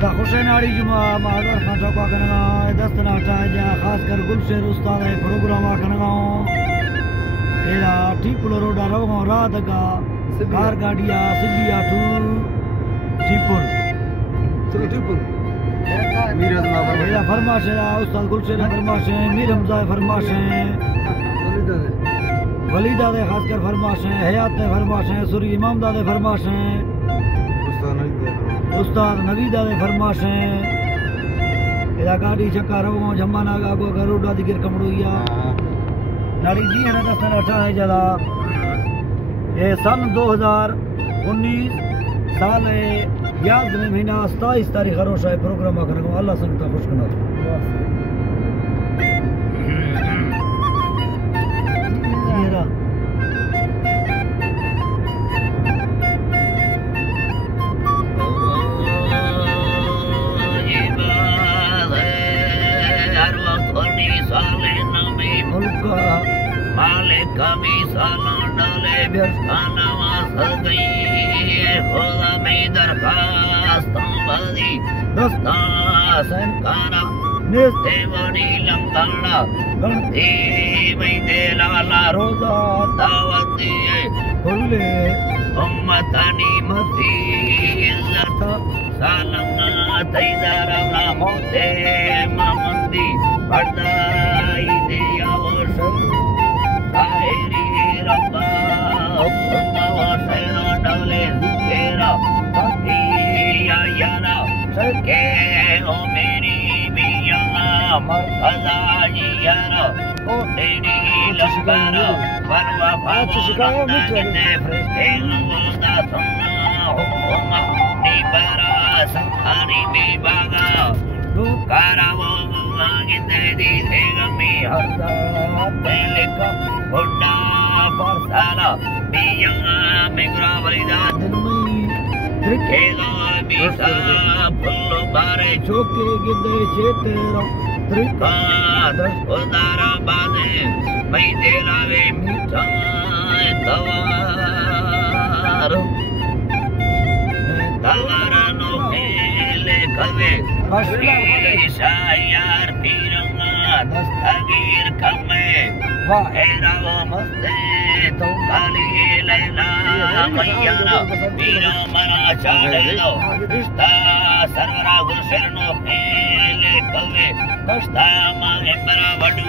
अदा हुसैनाड़ी जुमा मादर खाटा का करना दस्तना चाहे खास कर गुलशेर उस्ताद है प्रोग्राम करना एला टीपुल रोड रवो रात का कार गाड़िया सिबिया टू टीपुल मेरा फरमाश है उस्ताद गुलशेर फरमाश है मीर हमजा फरमाश है वलीदा दे खास कर फरमाश है हयात दे फरमाश है सूरी इमाम दादे फरमाश है उस्ताद नवीदा दे फरमाश है एदा गाड़ी चक्का रवो जमाना गागो गरुड़ा दिगर कमड़ोया नारी जी है ना दस्तना चाहे जला ये सन 2019 साल 11 महीना 27 तारीख रोज है प्रोग्राम करेंगे अल्लाह संगता खुश करना कमी सालों डाले बेस्ताना वास गई खुदा में दरखास्तों बदी दस्ता संकारा निस्ते वनी लंगाड़ा गणती में देलाला रोजा दावती खुले उम्मतानी मती इज्जत सालंगा तैदारा मोते मामंदी बड़ाई दिया वो रब्बा हुक्म वसैरा डाले तेरा या यारा सके ओ मेरी मियां मरहजा यारा ओ तेरी लश्कर पर वफा ने फरिश्ते वदा सुना हुक्म नी बरा संखारी में बागा दुकारा वो मांगते दी थे गमी हरदा पहले का बुड्ढा साला बिया मेगरा वलीदा दिलमई त्रिकेला बीसा फुल्लो बारे चोके गिदे चेतेरो त्रिका दस उदारा बादे मई देलावे मीठा तवारो तवारा नो खेले कवे कश्मीर शायर पीरंगा दस्तगीर कमे वाहेरा वो मस्ते तो काली लैला मैयाना मीरा मरा चाले लो रिश्ता सरवरा गुलशेर नो खेले कवे कष्टा मांगे बरा वडू